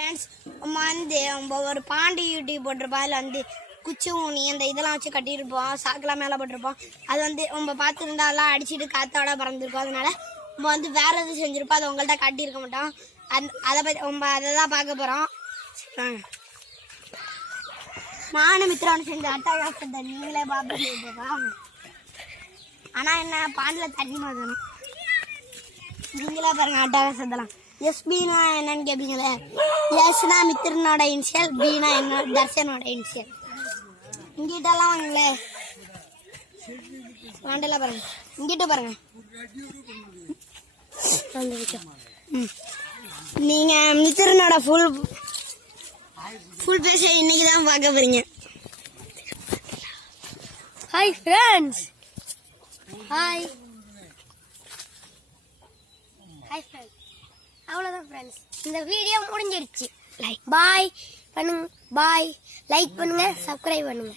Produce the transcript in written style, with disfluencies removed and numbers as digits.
Friends நம்ம ஒரு Pandi YouTube போட்டிருப்போம். அதில் குச்சி ஊனி அந்த இதெல்லாம் வச்சு கட்டியிருப்போம், சாக்கெல்லாம் மேலே போட்டிருப்போம். அது நம்ம பார்த்துருந்தாலாம் அடிச்சுட்டு காற்றோட பறந்துருப்போம். அதனால நம்ம வேற எதுவும் செஞ்சுருப்போம், அதை உங்கள்கிட்ட காட்டியிருக்க மாட்டோம். அதை பற்றி அதை தான் பார்க்க போகிறோம். நானும் மித்திரான்னு செஞ்ச அட்டகாசத்தை நீங்களே பார்த்துட்டு. ஆனால் என்ன பாண்டில் தண்ணி மாற்றணும். நீங்களே பாருங்க அட்டகாசத்தெல்லாம். எஸ்பினா என்னன்னு கேட்பீங்களே. எஸ்னா மித்திரனோட இனிஷியல், பினா என்ன தர்ஷனோட இனிஷியல். இங்கிட்டெல்லாம் வாங்களே, வாண்டெல்லாம் பாருங்க, இங்கிட்ட பாருங்க. நீங்க மித்திரனோட ஃபுல் பேச இன்னைக்கு தான் பார்க்க போறீங்க. Hi friends, hi hi friends. அவ்வளோதான் ஃப்ரெண்ட்ஸ், இந்த வீடியோ முடிஞ்சிருச்சு. பாய் பண்ணுங்க, பாய், லைக் பண்ணுங்க, சப்ஸ்கிரைப் பண்ணுங்க.